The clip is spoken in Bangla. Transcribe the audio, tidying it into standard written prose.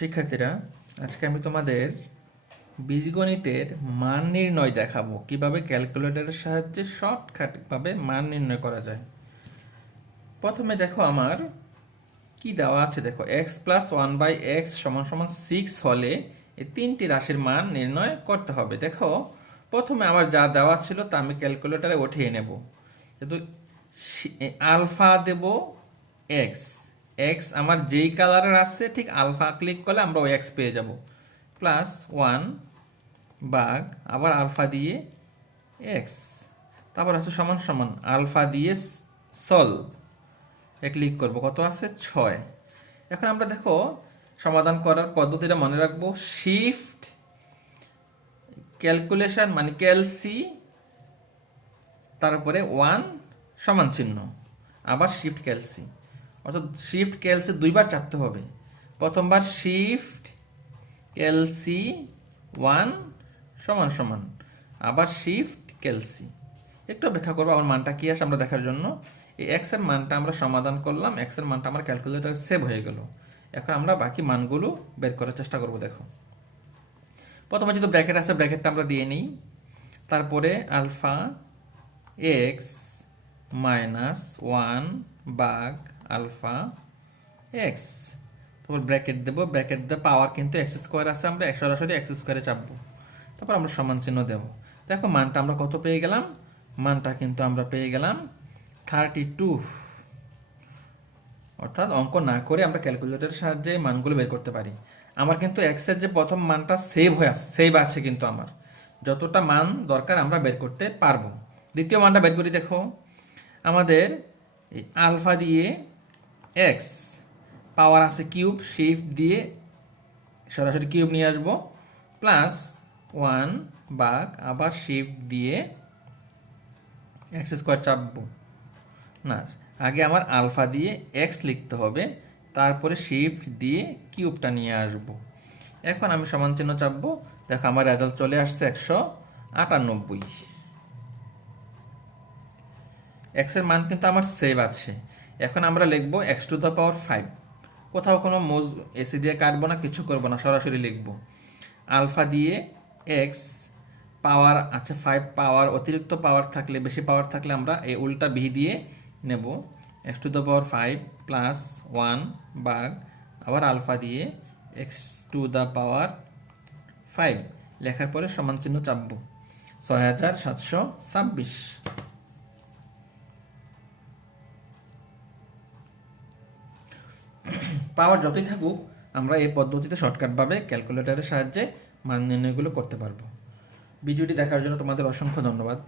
শিক্ষার্থীরা, আজকে আমি তোমাদের বীজগণিতের মান নির্ণয় দেখাবো কিভাবে ক্যালকুলেটরের সাহায্যে শর্টকাটভাবে মান নির্ণয় করা যায়। প্রথমে দেখো আমার কি দেওয়া আছে, দেখো x plus one by x সমান সমান 6 হলে এই তিনটি রাশির মান নির্ণয় করতে হবে। দেখো প্রথমে আমার যা দেওয়া ছিল তা আমি ক্যালকুলেটরে উঠিয়ে নেব। কিন্তু আলফা দেব এক্স, এক্স আমার যেই কালারের আসছে ঠিক আলফা ক্লিক করলে আমরা ওই এক্স পেয়ে যাব। প্লাস ওয়ান বাঘ আবার আলফা দিয়ে এক্স, তারপর আছে সমান সমান আলফা দিয়ে সলভ, ক্লিক করব, কত আছে 6। এখন আমরা দেখো সমাধান করার পদ্ধতিটা মনে রাখবো, শিফট ক্যালকুলেশন মানে ক্যালসি, তারপরে ওয়ান সমান চিহ্ন, আবার শিফট ক্যালসি, অর্থাৎ শিফট ক্যালসি দুইবার চাপতে হবে। প্রথমবার শিফট ক্যালসি ওয়ান সমান সমান, আবার শিফট ক্যালসি। একটু অপেক্ষা করবো আমার মানটা কি আসে আমরা দেখার জন্য। এই এক্স এর মানটা আমরা সমাধান করলাম, এক্স এর মানটা আমার ক্যালকুলেটরে সেভ হয়ে গেল। এখন আমরা বাকি মানগুলো বের করার চেষ্টা করব। দেখো প্রথমে যেহেতু ব্র্যাকেট আছে ব্র্যাকেটটা আমরা দিয়ে নিই, তারপরে আলফা এক্স মাইনাস ওয়ান বাঘ আলফা এক্স, তারপর ব্র্যাকেট দেবো, ব্র্যাকেট দিয়ে পাওয়ার কিন্তু এক্স স্কোয়ার আছে, আমরা সরাসরি এক্স স্কোয়ারে চাপবো, তারপর আমরা সমান চিহ্ন দেবো। দেখো মানটা আমরা কত পেয়ে গেলাম, মানটা কিন্তু আমরা পেয়ে গেলাম 32। অর্থাৎ অঙ্ক না করে আমরা ক্যালকুলেটরের সাহায্যে মানগুলো বের করতে পারি। আমার কিন্তু এক্সের যে প্রথম মানটা সেভ আছে, কিন্তু আমার যতটা মান দরকার আমরা বের করতে পারবো। দ্বিতীয় মানটা বের করি। দেখো আমাদের আলফা দিয়ে এক্স পাওয়ার আছে কিউব, শিফট দিয়ে সরাসরি কিউব নিয়ে আসবো, প্লাস ওয়ান বাঘ আবার শিফট দিয়ে এক্স স্কোয়ার চাপবো। না, আগে আমার আলফা দিয়ে এক্স লিখতে হবে, তারপরে শিফট দিয়ে কিউবটা নিয়ে আসব। এখন আমি সমান চিহ্ন চাপবো। দেখো আমার রেজাল্ট চলে আসছে 198। এক্স এর মান কিন্তু আমার সেভ আছে। এখন আমরা লিখবো এক্স টু দ্য পাওয়ার 5। কোথাও কোনো মোজ এসি দিয়ে কাটবো না, কিছু করবো না, সরাসরি লিখবো আলফা দিয়ে এক্স পাওয়ার আছে 5, পাওয়ার অতিরিক্ত পাওয়ার থাকলে, বেশি পাওয়ার থাকলে আমরা এই উল্টা ভি দিয়ে নেব, x to the power 5 plus one বাঘ আবার আলফা দিয়ে এক্স টু দ্য পাওয়ার 5 লেখার পরে সমান চিহ্ন চাপবো, 6726। পাওয়ার যতই থাকুক আমরা এই পদ্ধতিতে শর্টকাটভাবে ক্যালকুলেটরের সাহায্যে মান নির্ণয়গুলো করতে পারবো। ভিডিওটি দেখার জন্য তোমাদের অসংখ্য ধন্যবাদ।